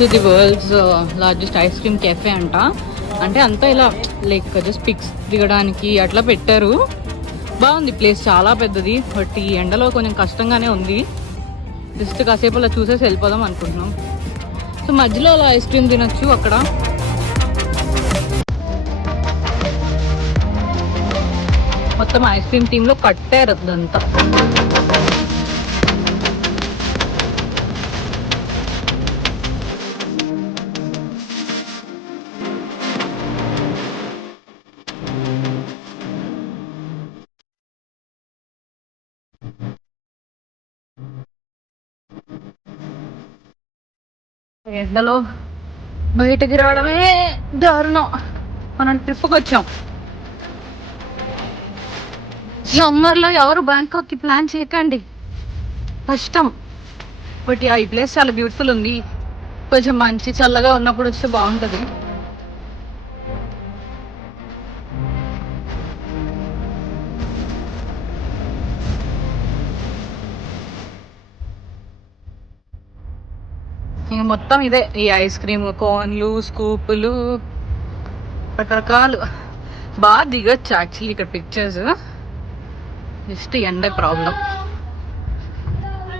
To the world's largest ice cream cafe అంట. అంటే అంతా ఇలా లైక్ జస్ట్ పిక్స్ దిగడానికి అట్లా పెట్టారు. బాగుంది ప్లేస్, చాలా పెద్దది. బట్ ఈ ఎండలో కొంచెం కష్టంగానే ఉంది. జస్ట్ కాసేపు అలా చూసేసి వెళ్ళిపోదాం అనుకుంటున్నాం. సో మధ్యలో అలా ఐస్ క్రీమ్ తినొచ్చు అక్కడ. మొత్తం ఐస్ క్రీమ్ టీంలో కట్టారు అదంతా. ఎండలో బయటకి రావడమే దారుణం. మనం ట్రిప్కి వచ్చాం. సమ్మర్లో ఎవరు బ్యాంకాక్కి ప్లాన్ చేయకండి, కష్టం. బట్ ఈ ప్లేస్ చాలా బ్యూటిఫుల్ ఉంది. కొంచెం మంచి చల్లగా ఉన్నప్పుడు వస్తే బాగుంటుంది. ఇంక మొత్తం ఇదే, ఈ ఐస్ క్రీమ్ కోన్లు, స్కూపులు, రకరకాలు. బాగా దిగొచ్చు యాక్చువల్లీ ఇక్కడ పిక్చర్స్. జస్ట్ ఎండ ప్రాబ్లం.